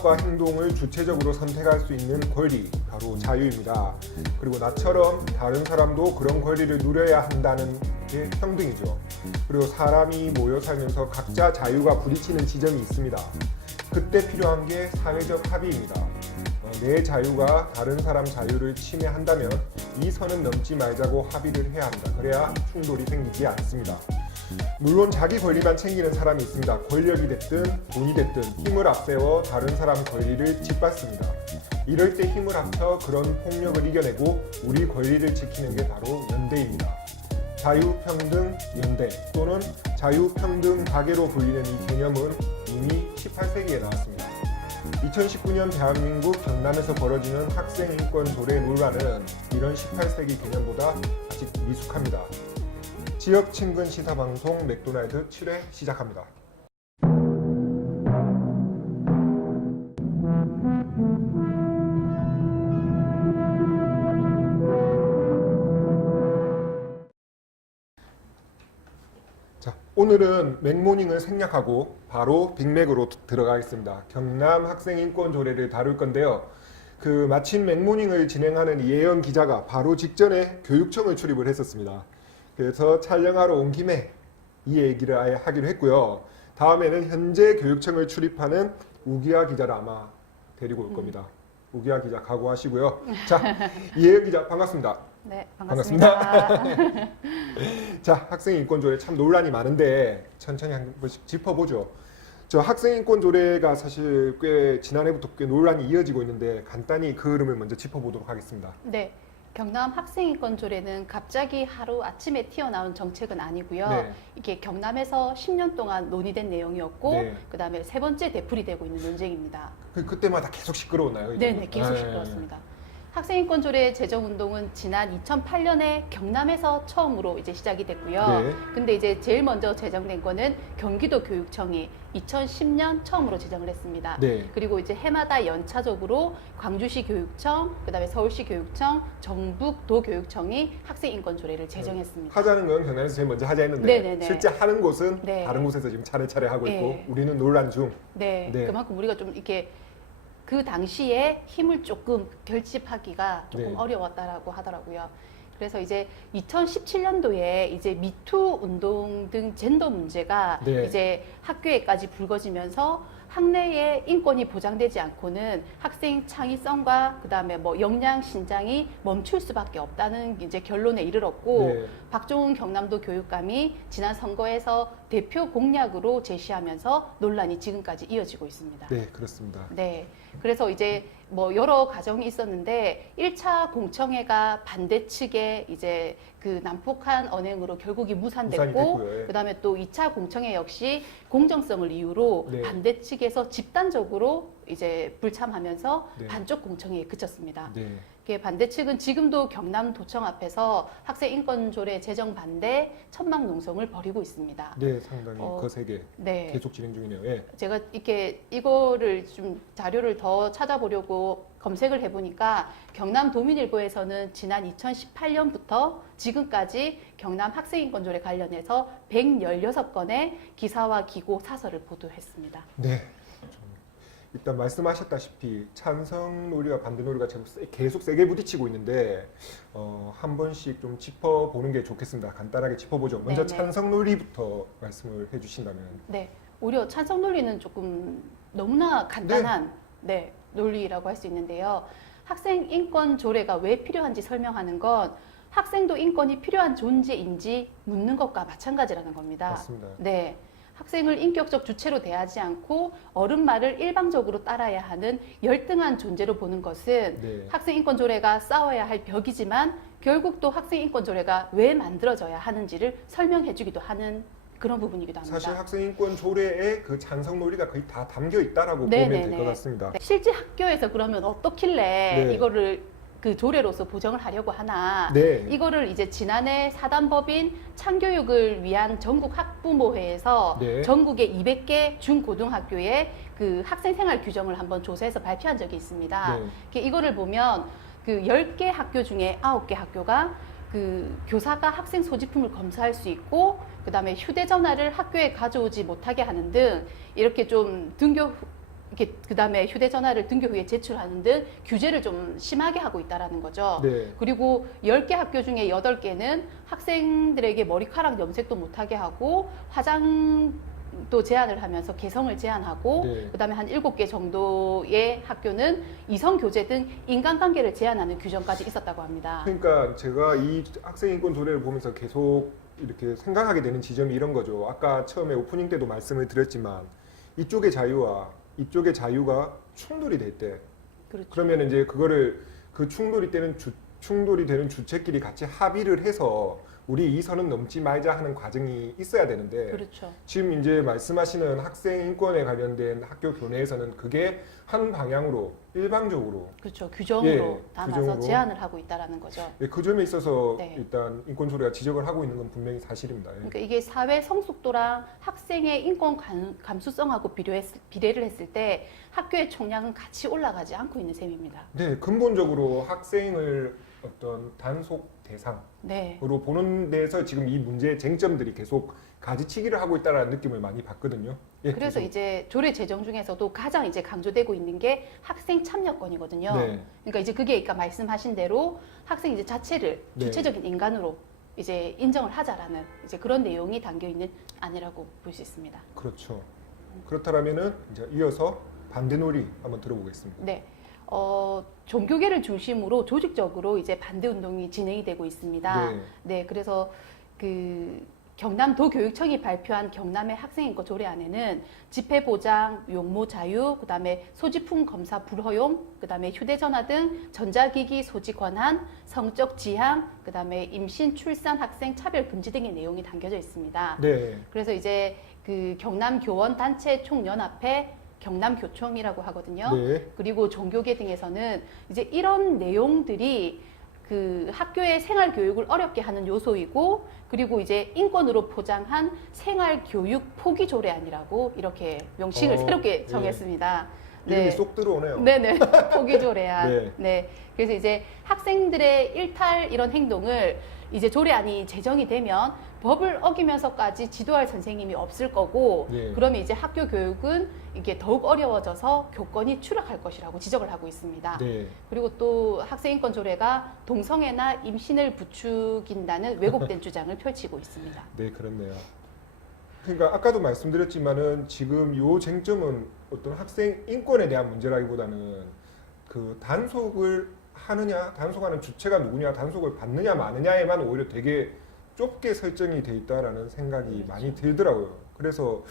생각과 행동을 주체적으로 선택할 수 있는 권리, 바로 자유입니다. 그리고 나처럼 다른 사람도 그런 권리를 누려야 한다는 게 평등이죠. 그리고 사람이 모여 살면서 각자 자유가 부딪히는 지점이 있습니다. 그때 필요한 게 사회적 합의입니다. 내 자유가 다른 사람 자유를 침해한다면 이 선은 넘지 말자고 합의를 해야 합니다. 그래야 충돌이 생기지 않습니다. 물론 자기 권리만 챙기는 사람이 있습니다. 권력이 됐든 돈이 됐든 힘을 앞세워 다른 사람 권리를 짓밟습니다. 이럴 때 힘을 합쳐 그런 폭력을 이겨내고 우리 권리를 지키는 게 바로 연대입니다. 자유평등 연대 또는 자유평등 가계로 불리는 이 개념은 이미 18세기에 나왔습니다. 2019년 대한민국 경남에서 벌어지는 학생 인권 조례 논란은 이런 18세기 개념보다 아직 미숙합니다. 지역 친근 시사 방송 맥도날드 7회 시작합니다. 자, 오늘은 맥모닝을 생략하고 바로 빅맥으로 들어가겠습니다. 경남 학생 인권 조례를 다룰 건데요. 마침 맥모닝을 진행하는 이혜연 기자가 바로 직전에 교육청을 출입을 했었습니다. 그래서 촬영하러 온 김에 이 얘기를 아예 하기로 했고요. 다음에는 현재 교육청을 출입하는 우기아 기자를 아마 데리고 올 겁니다. 우기아 기자 각오하시고요. 자, 이혜연 기자 반갑습니다. 네, 반갑습니다. 자, 학생인권조례 참 논란이 많은데 천천히 한 번씩 짚어보죠. 저 학생인권조례가 사실 꽤 지난해부터 꽤 논란이 이어지고 있는데 간단히 그 흐름을 먼저 짚어보도록 하겠습니다. 네, 경남 학생인권 조례는 갑자기 하루 아침에 튀어나온 정책은 아니고요. 네. 이게 경남에서 10년 동안 논의된 내용이었고, 네. 그다음에 세 번째 되풀이되고 있는 논쟁입니다. 그때마다 계속 시끄러웠나요? 네, 계속 시끄러웠습니다. 학생인권 조례 제정 운동은 지난 2008년에 경남에서 처음으로 이제 시작이 됐고요. 네. 근데 이제 제일 먼저 제정된 거는 경기도 교육청이 2010년 처음으로 제정을 했습니다. 네. 그리고 이제 해마다 연차적으로 광주시 교육청, 그다음에 서울시 교육청, 전북도 교육청이 학생인권 조례를 제정했습니다. 하자는 건 경남에서 제일 먼저 하자 했는데 네네네. 실제 하는 곳은 네. 다른 곳에서 지금 차례차례 하고 있고 네. 우리는 논란 중. 네, 네. 그만큼 우리가 좀 이렇게 그 당시에 힘을 조금 결집하기가 조금 네. 어려웠다라고 하더라고요. 그래서 이제 2017년도에 이제 미투 운동 등 젠더 문제가 네. 이제 학교에까지 불거지면서 학내의 인권이 보장되지 않고는 학생 창의성과 그다음에 뭐 역량 신장이 멈출 수밖에 없다는 이제 결론에 이르렀고, 네. 박종훈 경남도 교육감이 지난 선거에서 대표 공약으로 제시하면서 논란이 지금까지 이어지고 있습니다. 네, 그렇습니다. 네. 그래서 이제 뭐 여러 과정이 있었는데 1차 공청회가 반대 측에 이제 그 난폭한 언행으로 결국이 무산이 무산됐고, 됐고요. 예. 그다음에 또 2차 공청회 역시 공정성을 이유로 네. 반대 측에서 집단적으로 이제 불참하면서 네. 반쪽 공청회에 그쳤습니다. 네. 반대 측은 지금도 경남도청 앞에서 학생인권조례 제정 반대 천막 농성을 벌이고 있습니다. 네, 상당히 거세게 네. 계속 진행 중이네요. 예. 제가 이렇게 이거를 좀 자료를 더 찾아보려고 검색을 해보니까 경남도민일보에서는 지난 2018년부터 지금까지 경남 학생인권조례 관련해서 116건의 기사와 기고 사설을 보도했습니다. 네. 일단 말씀하셨다시피 찬성 논리와 반대 논리가 계속 세게 부딪히고 있는데 한 번씩 좀 짚어보는 게 좋겠습니다. 간단하게 짚어보죠. 먼저 네네. 찬성 논리부터 말씀을 해주신다면. 네, 오히려 찬성 논리는 조금 너무나 간단한 네, 논리라고 할 수 있는데요. 학생 인권 조례가 왜 필요한지 설명하는 건 학생도 인권이 필요한 존재인지 묻는 것과 마찬가지라는 겁니다. 맞습니다. 네. 학생을 인격적 주체로 대하지 않고 어른 말을 일방적으로 따라야 하는 열등한 존재로 보는 것은 네. 학생인권조례가 싸워야 할 벽이지만 결국 또 학생인권조례가 왜 만들어져야 하는지를 설명해주기도 하는 그런 부분이기도 합니다. 사실 학생인권 조례에 그 찬성 논리가 거의 다 담겨 있다라고 보면 네네네. 될 것 같습니다. 네. 실제 학교에서 그러면 어떻길래 네. 이거를 그 조례로서 보정을 하려고 하나. 네. 이거를 이제 지난해 사단법인 창교육을 위한 전국 학부모회에서 네. 전국의 200개 중고등학교에 그 학생 생활 규정을 한번 조사해서 발표한 적이 있습니다. 네. 이거를 보면 그 10개 학교 중에 9개 학교가 그 교사가 학생 소지품을 검사할 수 있고, 그 다음에 휴대전화를 학교에 가져오지 못하게 하는 등 이렇게 좀 등교 이렇게 그다음에 휴대전화를 등교 후에 제출하는 등 규제를 좀 심하게 하고 있다라는 거죠. 네. 그리고 10개 학교 중에 8개는 학생들에게 머리카락 염색도 못하게 하고 화장도 제한을 하면서 개성을 제한하고 네. 그다음에 한 7개 정도의 학교는 이성 교제 등 인간관계를 제한하는 규정까지 있었다고 합니다. 그러니까 제가 이 학생 인권 조례를 보면서 계속 이렇게 생각하게 되는 지점이 이런 거죠. 아까 처음에 오프닝 때도 말씀을 드렸지만 이쪽의 자유와 이쪽의 자유가 충돌이 될 때, 그렇죠. 그러면 이제 그거를 그 충돌이 되는 주체끼리 같이 합의를 해서 우리 이 선은 넘지 말자 하는 과정이 있어야 되는데 그렇죠. 지금 이제 말씀하시는 학생 인권에 관련된 학교 교내에서는 그게 한 방향으로 일방적으로 그렇죠. 규정으로 예, 담아서 규정으로. 제한을 하고 있다라는 거죠. 예, 그 점에 있어서 네. 일단 인권 조례가 지적을 하고 있는 건 분명히 사실입니다. 예. 그러니까 이게 사회 성숙도랑 학생의 인권 감수성하고 비례를 했을 때 학교의 총량은 같이 올라가지 않고 있는 셈입니다. 네, 근본적으로 학생을 어떤 단속 대상으로 네. 보는 데서 지금 이 문제의 쟁점들이 계속 가지치기를 하고 있다는 느낌을 많이 받거든요. 예, 그래서 계속. 이제 조례 제정 중에서도 가장 이제 강조되고 있는 게 학생 참여권이거든요. 네. 그러니까 이제 그게 아까 말씀하신 대로 학생 이제 자체를 네. 주체적인 인간으로 이제 인정을 하자라는 이제 그런 내용이 담겨 있는 안이라고 볼 수 있습니다. 그렇죠. 그렇다면은 이제 이어서 반대 놀이 한번 들어보겠습니다. 네. 종교계를 중심으로 조직적으로 이제 반대 운동이 진행이 되고 있습니다. 네. 네, 그래서 그 경남도교육청이 발표한 경남의 학생인권 조례안에는 집회 보장, 용모 자유, 그다음에 소지품 검사 불허용, 그다음에 휴대전화 등 전자기기 소지 권한, 성적 지향, 그다음에 임신, 출산, 학생 차별 금지 등의 내용이 담겨져 있습니다. 네. 그래서 이제 그 경남 교원 단체 총연합회 경남교총이라고 하거든요. 네. 그리고 종교계 등에서는 이제 이런 내용들이 그 학교의 생활 교육을 어렵게 하는 요소이고, 그리고 이제 인권으로 포장한 생활 교육 포기 조례안이라고 이렇게 명칭을 새롭게 네. 정했습니다. 이름이 쏙 들어오네요. 네네. 포기 조례안. 네. 네. 그래서 이제 학생들의 일탈 이런 행동을 이제 조례안이 제정이 되면 법을 어기면서까지 지도할 선생님이 없을 거고, 네. 그러면 이제 학교 교육은 이게 더욱 어려워져서 교권이 추락할 것이라고 지적을 하고 있습니다. 네. 그리고 또 학생인권 조례가 동성애나 임신을 부추긴다는 왜곡된 주장을 펼치고 있습니다. 네, 그렇네요. 그러니까 아까도 말씀드렸지만은 지금 요 쟁점은 어떤 학생 인권에 대한 문제라기보다는 그 단속을 하느냐, 단속하는 주체가 누구냐, 단속을 받느냐 마느냐에만 오히려 되게 좁게 설정이 돼 있다라는 생각이 그렇죠. 많이 들더라고요. 그래서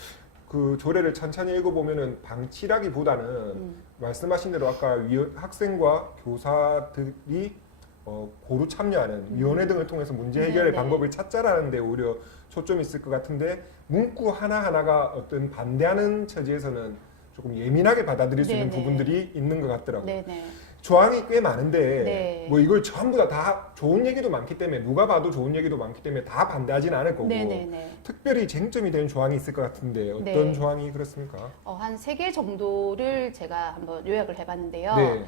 그 조례를 천천히 읽어보면은 방치라기보다는 말씀하신 대로 아까 학생과 교사들이 고루 참여하는 위원회 등을 통해서 문제 해결의 네네. 방법을 찾자라는 데 오히려 초점이 있을 것 같은데, 문구 하나하나가 어떤 반대하는 처지에서는 조금 예민하게 받아들일 수 있는 네네. 부분들이 있는 것 같더라고요. 네네. 조항이 꽤 많은데 네. 뭐 이걸 전부 다 좋은 얘기도 많기 때문에, 누가 봐도 좋은 얘기도 많기 때문에 다 반대하지는 않을 거고, 네네네. 특별히 쟁점이 되는 조항이 있을 것 같은데 어떤 네. 조항이 그렇습니까? 한 3개 정도를 제가 한번 요약을 해봤는데요. 네.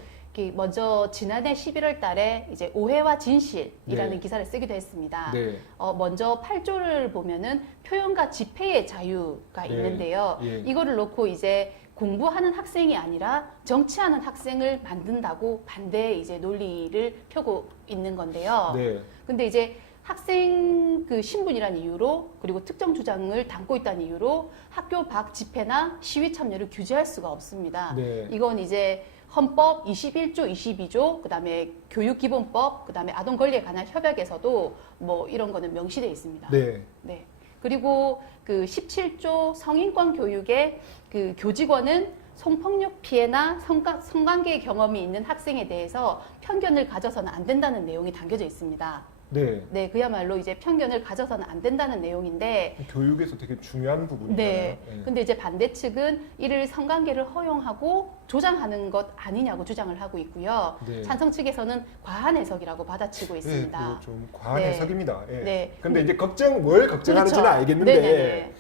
먼저 지난해 11월 달에 이제 오해와 진실이라는 네. 기사를 쓰기도 했습니다. 네. 먼저 8조를 보면은 표현과 집회의 자유가 네. 있는데요. 예. 이거를 놓고 이제 공부하는 학생이 아니라 정치하는 학생을 만든다고 반대 이제 논리를 펴고 있는 건데요. 네. 근데 이제 학생 그 신분이라는 이유로, 그리고 특정 주장을 담고 있다는 이유로 학교 밖 집회나 시위 참여를 규제할 수가 없습니다. 네. 이건 이제 헌법 21조, 22조, 그다음에 교육기본법, 그다음에 아동권리에 관한 협약에서도 뭐 이런 거는 명시되어 있습니다. 네. 네. 그리고 그 17조 성인권 교육의 그 교직원은 성폭력 피해나 성관계 경험이 있는 학생에 대해서 편견을 가져서는 안 된다는 내용이 담겨져 있습니다. 네. 네, 그야말로 이제 편견을 가져서는 안 된다는 내용인데, 교육에서 되게 중요한 부분이잖아요. 네. 근데 이제 반대 측은 이를 성관계를 허용하고 조장하는 것 아니냐고 주장을 하고 있고요. 네. 찬성 측에서는 과한 해석이라고 받아치고 있습니다. 네, 그거 좀 과한 네. 해석입니다. 예. 네. 근데 이제 뭘 걱정하는지는 그렇죠. 알겠는데, 네네네.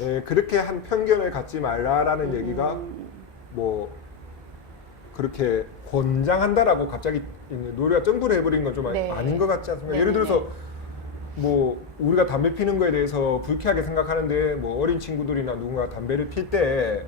예, 그렇게 한 편견을 갖지 말라라는 얘기가 뭐 그렇게 권장한다라고 갑자기 노래가 점프를 해버린 건 좀 네. 아닌 것 같지 않습니까? 네네네. 예를 들어서 뭐 우리가 담배 피는 거에 대해서 불쾌하게 생각하는데, 뭐 어린 친구들이나 누군가 담배를 필 때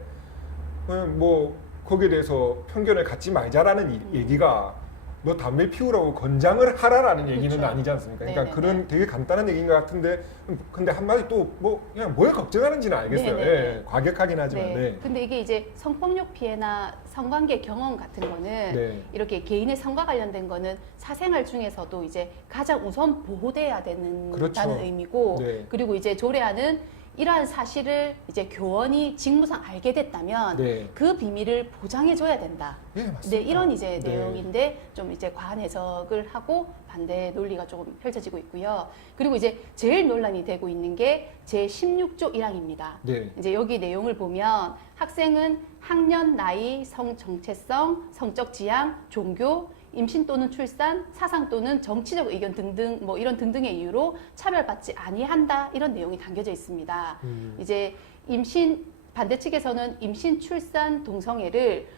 뭐 거기에 대해서 편견을 갖지 말자라는 얘기가 너 담배 피우라고 권장을 하라라는 얘기는 그렇죠. 아니지 않습니까? 그러니까 네네네. 그런 되게 간단한 얘기인 것 같은데 근데 한마디 또 뭐 그냥 뭘 걱정하는지는 알겠어요. 네네네. 예, 과격하긴 하지만. 네. 네. 근데 이게 이제 성폭력 피해나 성관계 경험 같은 거는 네. 이렇게 개인의 성과 관련된 거는 사생활 중에서도 이제 가장 우선 보호돼야 그렇죠. 된다는 의미고 네. 그리고 이제 조례안은 이러한 사실을 이제 교원이 직무상 알게 됐다면 네. 그 비밀을 보장해줘야 된다. 예, 맞습니다. 네, 이런 이제 네. 내용인데 좀 이제 과한 해석을 하고 반대 논리가 조금 펼쳐지고 있고요. 그리고 이제 제일 논란이 되고 있는 게 제16조 1항입니다. 네. 이제 여기 내용을 보면 학생은 학년, 나이, 성 정체성, 성적 지향, 종교, 임신 또는 출산, 사상 또는 정치적 의견 등등 뭐 이런 등등의 이유로 차별받지 아니한다 이런 내용이 담겨져 있습니다. 이제 임신 반대 측에서는 임신, 출산, 동성애를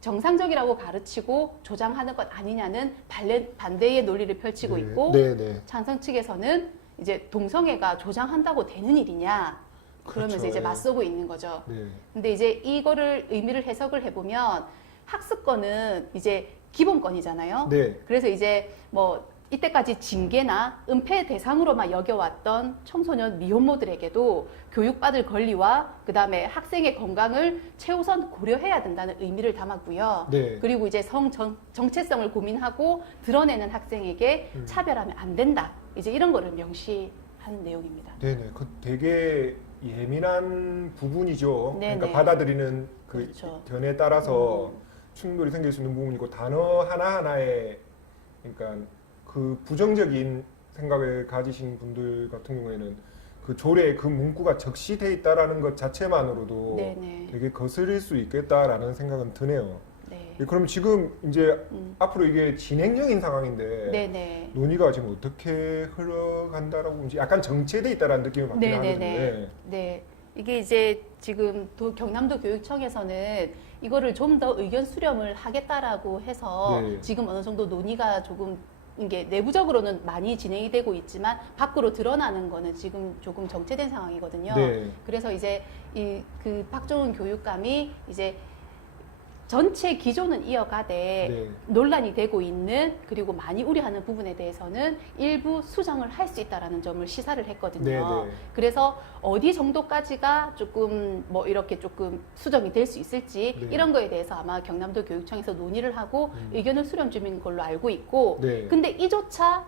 정상적이라고 가르치고 조장하는 것 아니냐는 반대의 논리를 펼치고 네. 있고 네, 네. 찬성 측에서는 이제 동성애가 조장한다고 되는 일이냐 그러면서 그렇죠. 이제 예. 맞서고 있는 거죠. 네. 근데 이제 이거를 의미를 해석을 해보면 학습권은 이제 기본권이잖아요. 네. 그래서 이제 뭐 이때까지 징계나 은폐 대상으로만 여겨왔던 청소년 미혼모들에게도 교육받을 권리와 그다음에 학생의 건강을 최우선 고려해야 된다는 의미를 담았고요. 네. 그리고 이제 정체성을 고민하고 드러내는 학생에게 차별하면 안 된다. 이제 이런 거를 명시한 내용입니다. 네네. 그 되게 예민한 부분이죠. 네네. 그러니까 받아들이는 그 그렇죠. 견해에 따라서 충돌이 생길 수 있는 부분이고 단어 하나하나에 그러니까 그 부정적인 생각을 가지신 분들 같은 경우에는 그 조례에 그 문구가 적시돼 있다라는 것 자체만으로도 네네. 되게 거슬릴 수 있겠다라는 생각은 드네요. 네. 그럼 지금 이제 앞으로 이게 진행형인 상황인데 네네. 논의가 지금 어떻게 흘러간다라고 보면 약간 정체돼 있다라는 느낌을 받긴 하거든요. 네네네. 네. 이게 이제 지금 경남도 교육청에서는 이거를 좀 더 의견 수렴을 하겠다라고 해서 네. 지금 어느 정도 논의가 조금 이게 내부적으로는 많이 진행이 되고 있지만 밖으로 드러나는 거는 지금 조금 정체된 상황이거든요. 네. 그래서 이제 그 박종훈 교육감이 이제 전체 기조는 이어가되 네. 논란이 되고 있는 그리고 많이 우려하는 부분에 대해서는 일부 수정을 할 수 있다라는 점을 시사를 했거든요. 네, 네. 그래서 어디 정도까지가 조금 뭐 이렇게 조금 수정이 될 수 있을지 네. 이런 거에 대해서 아마 경남도 교육청에서 논의를 하고 의견을 수렴 중인 걸로 알고 있고 네. 근데 이조차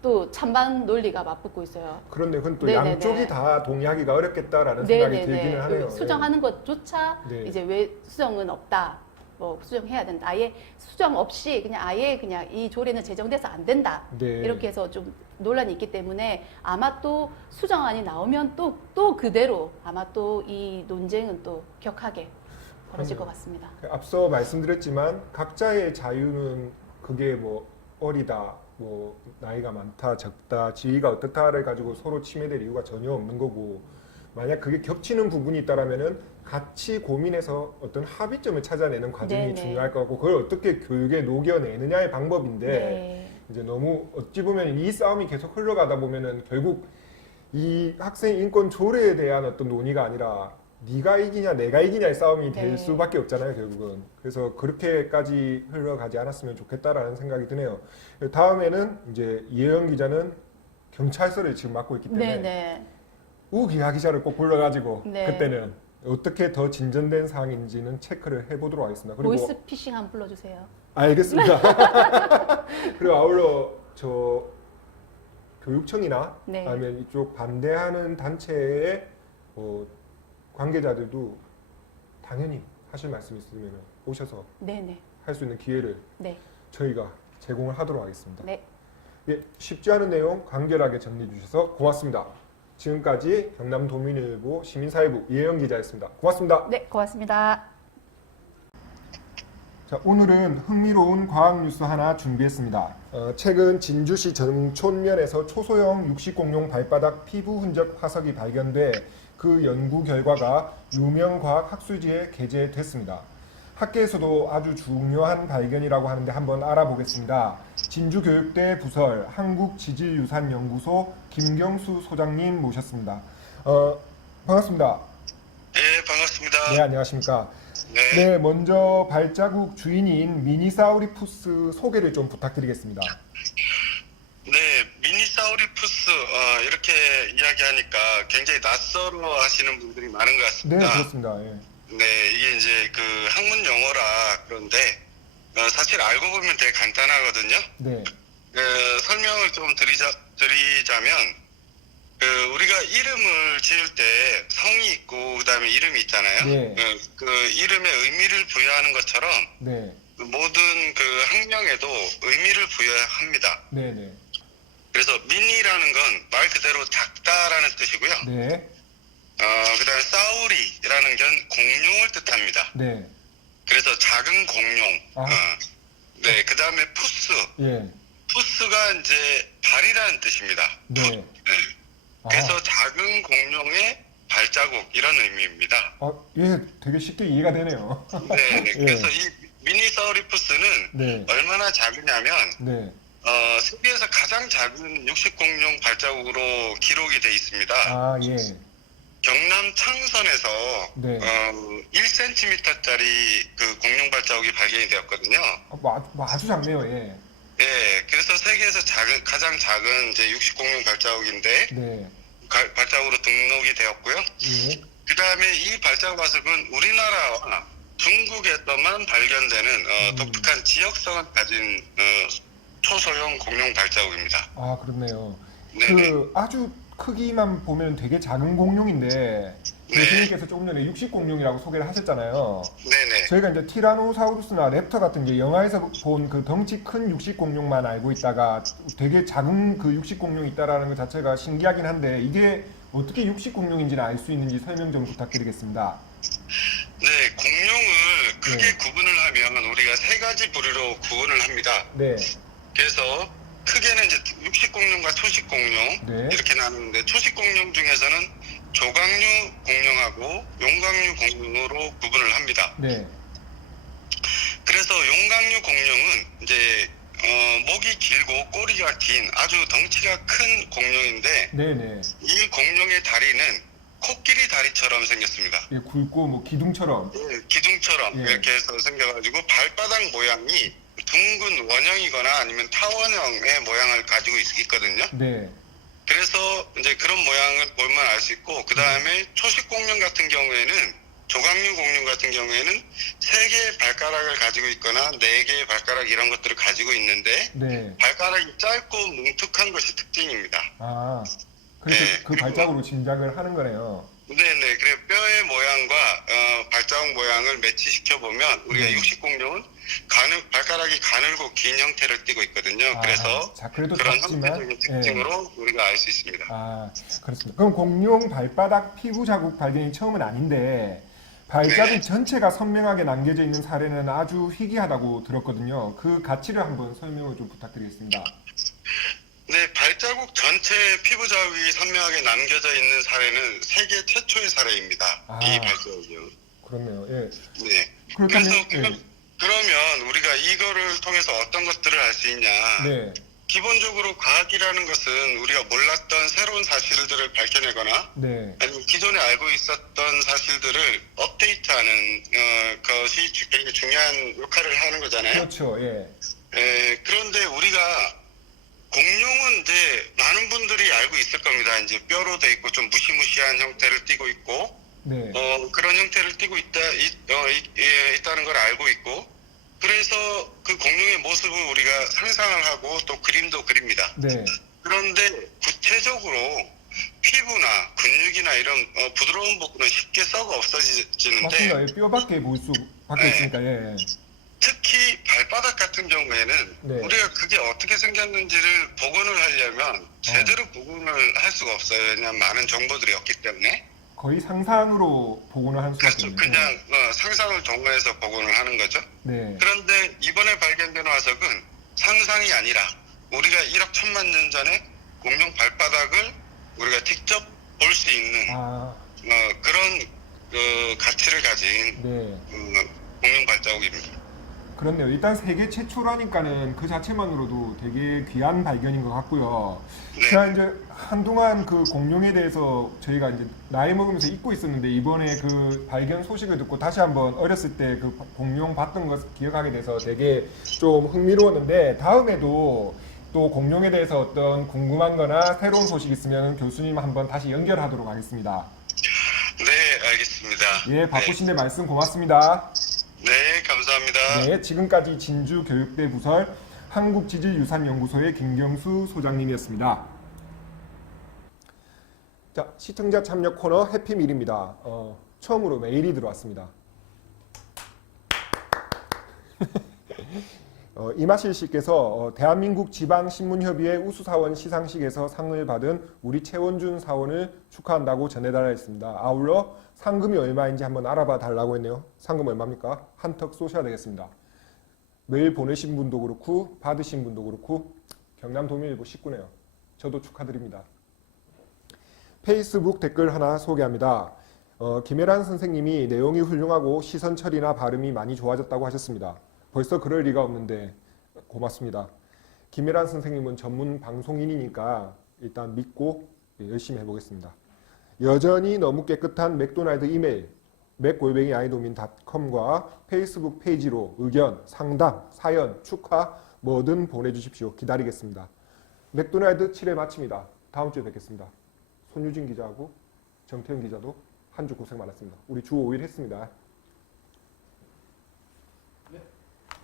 또 찬반 논리가 맞붙고 있어요. 그런데 그건 또 네네네. 양쪽이 다 동의하기가 어렵겠다라는 생각이 들기는 하네요. 수정하는 것조차 네. 이제 왜 수정은 없다. 뭐 수정해야 된다. 아예 수정 없이 아예 그냥 이 조례는 제정돼서 안 된다. 네. 이렇게 해서 좀 논란이 있기 때문에 아마 또 수정안이 나오면 또 그대로 아마 또 이 논쟁은 또 격하게 벌어질 것 같습니다. 앞서 말씀드렸지만 각자의 자유는 그게 뭐 어리다, 뭐 나이가 많다, 적다, 지위가 어떻다를 가지고 서로 침해될 이유가 전혀 없는 거고 만약 그게 겹치는 부분이 있다라면은 같이 고민해서 어떤 합의점을 찾아내는 과정이 네네. 중요할 거고 그걸 어떻게 교육에 녹여내느냐의 방법인데 네. 이제 너무 어찌 보면 이 싸움이 계속 흘러가다 보면은 결국 이 학생 인권 조례에 대한 어떤 논의가 아니라 네가 이기냐 내가 이기냐의 싸움이 될 네. 수밖에 없잖아요 결국은. 그래서 그렇게까지 흘러가지 않았으면 좋겠다라는 생각이 드네요. 다음에는 이제 이혜영 기자는 경찰서를 지금 맡고 있기 때문에 네네. 우기하 기자를 꼭 불러가지고 네. 그때는 어떻게 더 진전된 사항인지는 체크를 해보도록 하겠습니다. 그리고 보이스 피싱 한번 불러주세요. 알겠습니다. 그리고 아울러 저 교육청이나 네. 아니면 이쪽 반대하는 단체의 관계자들도 당연히 하실 말씀 있으면 오셔서 네네. 할 수 있는 기회를 네. 저희가 제공을 하도록 하겠습니다. 네. 예, 쉽지 않은 내용 간결하게 정리해 주셔서 고맙습니다. 지금까지 경남도민일보 시민사회부 이혜영 기자였습니다. 고맙습니다. 네. 고맙습니다. 자, 오늘은 흥미로운 과학 뉴스 하나 준비했습니다. 최근 진주시 정촌면에서 초소형 육식공룡 발바닥 피부 흔적 화석이 발견돼 그 연구 결과가 유명 과학 학술지에 게재됐습니다. 학계에서도 아주 중요한 발견이라고 하는데 한번 알아보겠습니다. 진주교육대 부설 한국지질유산연구소 김경수 소장님 모셨습니다. 반갑습니다. 네, 반갑습니다. 네, 안녕하십니까. 네. 네, 먼저 발자국 주인인 미니사우리푸스 소개를 좀 부탁드리겠습니다. 네, 미니사우리푸스 이렇게 이야기하니까 굉장히 낯설어 하시는 분들이 많은 것 네, 같습니다. 그렇습니다. 예. 네, 이게 이제 그 학문 용어라 그런데 사실 알고 보면 되게 간단하거든요. 네, 설명을 좀 드리자면 우리가 이름을 지을 때 성이 있고 그다음에 이름이 있잖아요. 네. 그 이름에 의미를 부여하는 것처럼 네, 모든 그 학명에도 의미를 부여합니다. 네, 네, 그래서 미니라는 건 말 그대로 작다라는 뜻이고요. 네, 그다음에 사우리라는 건 공룡을 뜻합니다. 네, 그래서 작은 공룡. 아. 네, 그다음에 푸스. 예, 푸스가 이제 발이라는 뜻입니다. 네. 그래서 작은 공룡의 발자국 이런 의미입니다. 예, 되게 쉽게 이해가 되네요. 네, 예. 그래서 이 미니사우리푸스는 네, 얼마나 작으냐면 네, 세계에서 가장 작은 육식공룡 발자국으로 기록이 돼 있습니다. 아, 예, 경남 창선에서 네. 1cm짜리 그 공룡 발자국이 발견이 되었거든요. 아주 작네요. 예, 네, 그래서 세계에서 가장 작은 이제 육식공룡 발자국인데 네, 발자국으로 등록이 되었고요. 예, 그 다음에 이 발자국 화석은 우리나라와 중국에서만 발견되는 독특한 지역성을 가진 초소형 공룡 발자국입니다. 아, 그렇네요. 네. 그 아주 크기만 보면 되게 작은 공룡인데 네. 교수님께서 조금 전에 육식 공룡이라고 소개를 하셨잖아요. 네네. 저희가 이제 티라노사우루스나 랩터 같은 게 영화에서 본 그 덩치 큰 육식 공룡만 알고 있다가 되게 작은 그 육식 공룡이 있다라는 것 자체가 신기하긴 한데 이게 어떻게 육식 공룡인지를 알 수 있는지 설명 좀 부탁드리겠습니다. 네, 공룡을 크게 네. 구분을 하면 우리가 세 가지 부류로 구분을 합니다. 네, 그래서 크게는 이제 육식 공룡과 초식 공룡 네. 이렇게 나누는데 초식 공룡 중에서는 조각류 공룡하고 용각류 공룡으로 구분을 합니다. 네, 그래서 용각류 공룡은 이제 목이 길고 꼬리가 긴 아주 덩치가 큰 공룡인데 네, 네. 이 공룡의 다리는 코끼리 다리처럼 생겼습니다. 예, 굵고 뭐 기둥처럼. 예, 기둥처럼 예. 이렇게 해서 생겨가지고 발바닥 모양이 둥근 원형이거나 아니면 타원형의 모양을 가지고 있거든요. 네, 그래서 이제 그런 모양을 보면 알 수 있고 그 다음에 초식 공룡 같은 경우에는 조각류 공룡 같은 경우에는 3개의 발가락을 가지고 있거나 4개의 발가락 이런 것들을 가지고 있는데 네. 발가락이 짧고 뭉툭한 것이 특징입니다. 아, 그래서 네, 그 발자국으로 짐작을 하는 거네요. 네네. 그래 뼈의 모양과 발자국 모양을 매치시켜 보면 우리가 네. 육식 공룡은 발가락이 가늘고 긴 형태를 띠고 있거든요. 그래서 자, 그래도 그런 작지만, 형태적인 특징으로 우리가 알 수 있습니다. 아, 그렇습니다. 그럼 공룡 발바닥 피부 자국 발견이 처음은 아닌데 발자국 네. 전체가 선명하게 남겨져 있는 사례는 아주 희귀하다고 들었거든요. 그 가치를 한번 설명을 좀 부탁드리겠습니다. 네, 발자국 전체 피부 자국이 선명하게 남겨져 있는 사례는 세계 최초의 사례입니다. 아. 이 발자국이요. 그렇네요. 예. 네. 그렇다면, 그래서 그러면 우리가 이거를 통해서 어떤 것들을 알 수 있냐? 네, 기본적으로 과학이라는 것은 우리가 몰랐던 새로운 사실들을 밝혀내거나 네, 아니면 기존에 알고 있었던 사실들을 업데이트하는 것이 굉장히 중요한 역할을 하는 거잖아요. 그렇죠. 예, 그런데 우리가 공룡은 이제 많은 분들이 알고 있을 겁니다. 이제 뼈로 돼 있고 좀 무시무시한 형태를 띠고 있고 네, 그런 형태를 띠고 있다는 걸 알고 있고 그래서 그 공룡의 모습을 우리가 상상을 하고 또 그림도 그립니다. 네, 그런데 구체적으로 피부나 근육이나 이런 부드러운 부분은 쉽게 썩어 없어지는데 맞습니다. 예, 뼈밖에 볼 수 밖에 네. 있으니까 예, 예. 특히 발바닥 같은 경우에는 네. 우리가 그게 어떻게 생겼는지를 복원을 하려면 제대로 복원을 할 수가 없어요. 왜냐하면 많은 정보들이 없기 때문에. 거의 상상으로 복원을 할 수밖에 그렇죠. 없네요. 그냥 상상을 동원해서 복원을 하는 거죠. 네, 그런데 이번에 발견된 화석은 상상이 아니라 우리가 1억 1천만 년 전에 공룡 발바닥을 우리가 직접 볼 수 있는 아, 그런 가치를 가진 네. 공룡 발자국입니다. 그렇네요. 일단 세계 최초라니까는 그 자체만으로도 되게 귀한 발견인 것 같고요. 네. 제가 이제 한동안 그 공룡에 대해서 저희가 이제 나이 먹으면서 잊고 있었는데 이번에 그 발견 소식을 듣고 다시 한번 어렸을 때 그 공룡 봤던 것 기억하게 돼서 되게 좀 흥미로웠는데 다음에도 또 공룡에 대해서 어떤 궁금한 거나 새로운 소식 있으면 교수님 한번 다시 연결하도록 하겠습니다. 네, 알겠습니다. 예, 바쁘신데 말씀 고맙습니다. 네, 감사합니다. 네, 지금까지 진주교육대 부설 한국지질유산연구소의 김경수 소장님이었습니다. 자, 시청자 참여 코너 해피밀입니다. 처음으로 메일이 들어왔습니다. 이마실 씨께서 대한민국 지방신문협의회 우수사원 시상식에서 상을 받은 우리 최원준 사원을 축하한다고 전해달라 했습니다. 아울러 상금이 얼마인지 한번 알아봐 달라고 했네요. 상금 얼마입니까? 한턱 쏘셔야 되겠습니다. 메일 보내신 분도 그렇고 받으신 분도 그렇고 경남도민일보 식구네요. 저도 축하드립니다. 페이스북 댓글 하나 소개합니다. 김혜란 선생님이 내용이 훌륭하고 시선 처리나 발음이 많이 좋아졌다고 하셨습니다. 벌써 그럴 리가 없는데 고맙습니다. 김혜란 선생님은 전문 방송인이니까 일단 믿고 열심히 해보겠습니다. 여전히 너무 깨끗한 맥도날드 이메일 mac@idomin.com과 페이스북 페이지로 의견, 상담, 사연, 축하 뭐든 보내주십시오. 기다리겠습니다. 맥도날드 7회 마칩니다. 다음 주에 뵙겠습니다. 손유진 기자하고 정태현 기자도 한 주 고생 많았습니다. 우리 주 5일 했습니다.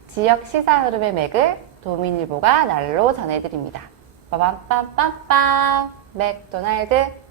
지역 시사 흐름의 맥을 도민일보가 날로 전해드립니다. 빠밤빰빰빰 맥도날드